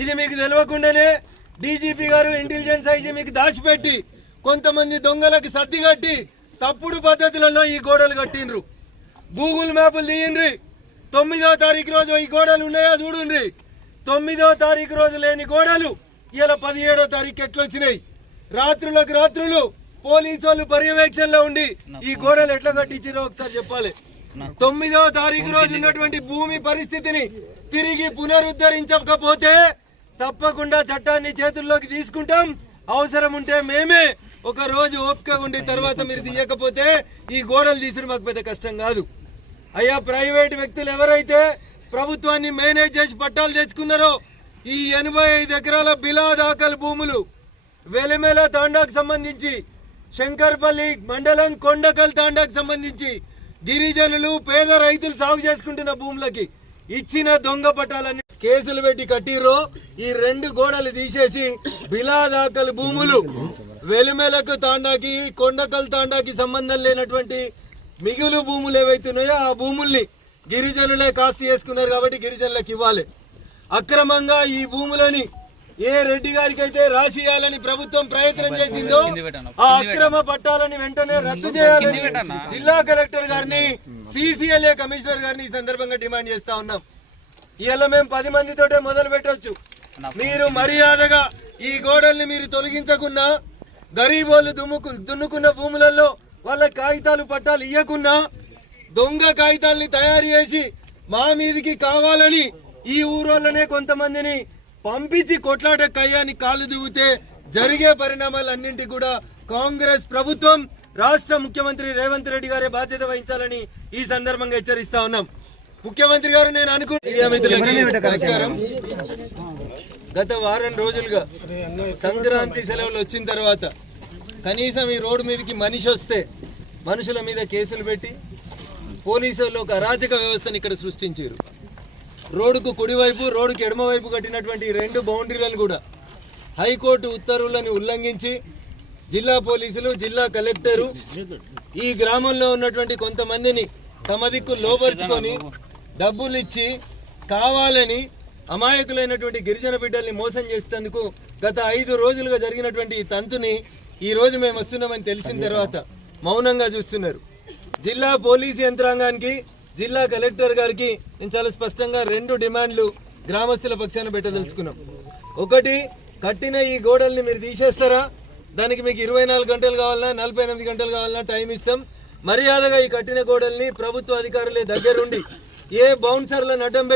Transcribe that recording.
ఇది మీకు తెలియకుండానే డీజీపీ గారు ఇంటెలిజెన్స్ ఐజీ మీకు దాచిపెట్టి కొంతమంది దొంగలకు సర్ది కట్టి తప్పుడు పద్ధతులలో ఈ గోడలు కట్టిండ్రు. గూగుల్ మ్యాప్లు తీయండి. 9వ తారీఖు రోజు ఈ గోడలు ఉన్నాయా చూడండి. 9వ తారీఖు రోజు లేని గోడలు ఇలా 17వ తారీఖు ఎట్లొచ్చినాయి. రాత్రులకు రాత్రులు పోలీసు వాళ్ళు పర్యవేక్షణలో ఉండి ఈ గోడలు ఎట్లా కట్టించారో ఒకసారి చెప్పాలి. 9వ తారీఖు రోజు ఉన్నటువంటి భూమి పరిస్థితిని తిరిగి పునరుద్ధరించకపోతే తప్పకుండా చట్టాన్ని చేతుల్లోకి తీసుకుంటాం. అవసరం ఉంటే మేమే ఒక రోజు ఓపిక ఉండి తర్వాత మీరు తీయకపోతే ఈ గోడలు తీసుడు మాకు పెద్ద కష్టం కాదు. అయ్యా, ప్రైవేట్ వ్యక్తులు ఎవరైతే ప్రభుత్వాన్ని మేనేజ్ చేసి పట్టాలు తెచ్చుకున్నారో ఈ 85 ఎకరాల బిలా దాఖలు భూములు వెలిమెల తాండాకు సంబంధించి, శంకర్పల్లి మండలం కొండకల్ తాండాకు సంబంధించి గిరిజనులు పేద రైతులు సాగు చేసుకుంటున్న భూములకి ఇచ్చిన దొంగ పట్టాలన్నీ కేసులు పెట్టి కట్టిరో ఈ 2 గోడలు తీసేసి బిలా దాఖలు భూములు వెలిమెలకు తాండాకి కొండకల్ తాండాకి సంబంధం లేనటువంటి మిగులు భూములు ఏవైతున్నాయో ఆ భూముల్ని గిరిజనులే కాస్త చేసుకున్నారు కాబట్టి గిరిజనులకు ఇవ్వాలి. అక్రమంగా ఈ భూములని ఏ రెడ్డి గారికి అయితే రాసియాలని ప్రభుత్వం ప్రయత్నం చేసిందో ఆ అక్రమ పట్టాలని వెంటనే రద్దు చేయాలని జిల్లా కలెక్టర్ గారిని, సిసిఎల్ఏ కమిషనర్ గారిని ఈ సందర్భంగా డిమాండ్ చేస్తా ఉన్నాం. ఇలా మేము 10 మందితోటే మొదలు పెట్టవచ్చు. మీరు మర్యాదగా ఈ గోడల్ని మీరు తొలగించకున్నా, గరీబోళ్ళు దున్నుకున్న భూములలో వాళ్ళ కాగితాలు పట్టాలు ఇయ్యకున్నా, దొంగ కాగితాలని తయారు చేసి మా మీదికి కావాలని ఈ ఊరోళ్ళనే కొంతమందిని పంపించి కొట్లాట కయ్యాన్ని కాళ్ళు దిగితే జరిగే పరిణామాలన్నింటి కూడా కాంగ్రెస్ ప్రభుత్వం, రాష్ట్ర ముఖ్యమంత్రి రేవంత్ రెడ్డి గారే బాధ్యత వహించాలని ఈ సందర్భంగా హెచ్చరిస్తా ఉన్నాం. ముఖ్యమంత్రి గారు, నేను నమస్కారం. గత వారం రోజులుగా సంక్రాంతి సెలవులు వచ్చిన తర్వాత కనీసం ఈ రోడ్డు మీదకి మనిషి వస్తే మనుషుల మీద కేసులు పెట్టి పోలీసులు ఒక అరాచక వ్యవస్థను ఇక్కడ సృష్టించారు. రోడ్డుకు కుడివైపు, రోడ్డుకు ఎడమవైపు కట్టినటువంటి 2 బౌండరీలను కూడా హైకోర్టు ఉత్తర్వులను ఉల్లంఘించి జిల్లా పోలీసులు, జిల్లా కలెక్టరు ఈ గ్రామంలో ఉన్నటువంటి కొంతమందిని తమ దిక్కు లోపరుచుకొని డబ్బులు ఇచ్చి కావాలని అమాయకులైనటువంటి గిరిజన బిడ్డల్ని మోసం చేసేందుకు గత 5 రోజులుగా జరిగినటువంటి ఈ తంతుని ఈ రోజు మేము వస్తున్నామని తెలిసిన తర్వాత మౌనంగా చూస్తున్నారు. జిల్లా పోలీసు యంత్రాంగానికి, జిల్లా కలెక్టర్ గారికి నేను చాలా స్పష్టంగా 2 డిమాండ్లు గ్రామస్తుల పక్షాన పెట్టదలుచుకున్నాం. ఒకటి, కట్టిన ఈ గోడల్ని మీరు తీసేస్తారా? దానికి మీకు 24 గంటలు కావాలన్నా 48 గంటలు కావాలన్నా టైం ఇస్తాం. మర్యాదగా ఈ కట్టిన గోడల్ని ప్రభుత్వ అధికారులే దగ్గరుండి ఏ బౌన్సర్లను అడ్డం